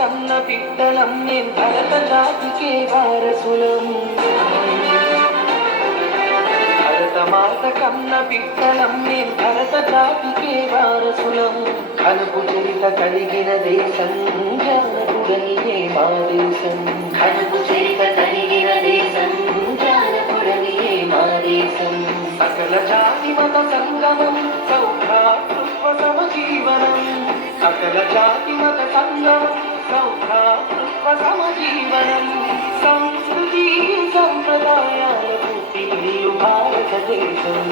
కన్న బిడ్డలం మేం భరత జాతికే వారసులం. భరతమాత కన్న బిడ్డలం మేం భరత జాతికే వారసులం. కనుపు చరిత కలిగిన దేశం జానకుడనియే మా దేశం. కనుపు చరిత కలిగిన దేశం జానకుడనియే మా దేశం. సకల జాతి మత సంగమం సౌభ్రాతృత్వ సమజీవనం. సకల జాతి మత సంగమం సౌభ్రాతృత్వ సమజీవనం. సంస్కృతి సంప్రదాయాల పుట్టిల్లు భారతదేశం.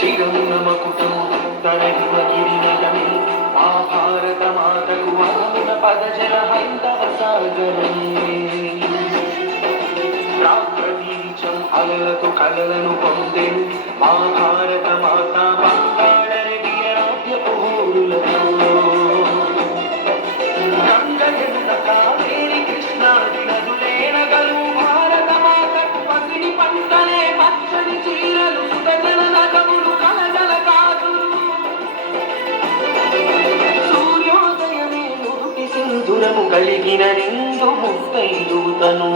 శిరమున మకుటము తనగిన గిరినలమే ఆ భారత మాతకు ఆమెన పదజల హైందవ సాగరమే. రాత్రబీజం అలలతో కలలను పొందెను మా భారత మాత మంగాళరగియ రాజ్యపు హోరులతో. గంగయమున కావేరి కృష్ణాది నదులే నగలు భారత మాతకు పసిడి పంటలే పచ్చని చీరలు సుగజల నగములు కలగల కాదులు. సూర్యోదయమే నుదుటి సింధురము కలిగిన నిండు ముత్తైదుతను.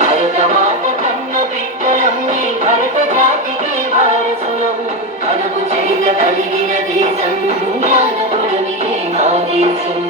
భరతమాత కన్న బిడ్డలం నీ భరత జాతికి వారసులం. కనుపు చరిత కలిగిన దేశం జానకుడనియే మా దేశం.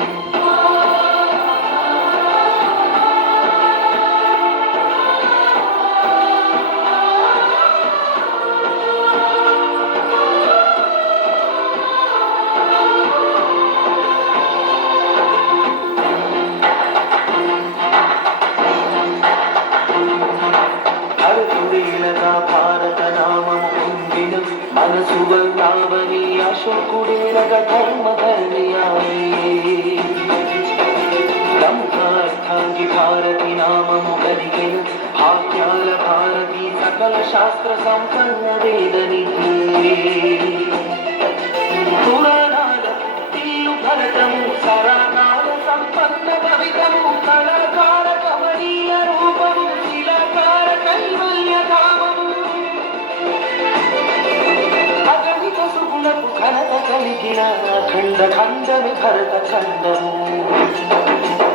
భారత నామము పొందిన మనసు వల్లావని అశోకుడేలగ ధర్మధర్మియాయే. బ్రహ్మార్థాంగి భారతి నామము కలిగిన భాగ్యాల భారతి సకల శాస్త్ర సంపన్న వేదనిధి. పురాణాల ఇల్లు భరతము సరాణాల సంపన్న కవితము కళాకార కమనీయ రూపము శిలాకార కైవల్య ధామము. అగణిత సుగుణపు ఘనత కలిగిన ఖండ ఖండము భరత ఖండము.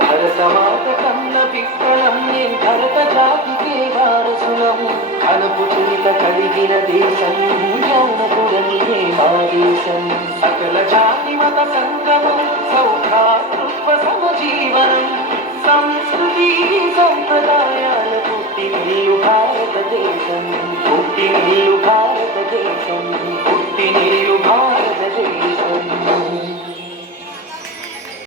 భరతమాత కన్న బిడ్డలం మేం భరత జాతికే వారసులం. కనుపు చరిత కలిగిన దేశం జానకుడనియే మా దేశం. సకల జాతి మత సంగమం సౌభ్రాతృత్వ సమజీవనం. సంస్కృతి సంప్రదాయాల పుట్టినిల్లు భారతదేశం. పుట్టినిల్లు భారతదేశం. పుట్టినిల్లు భారతదేశం.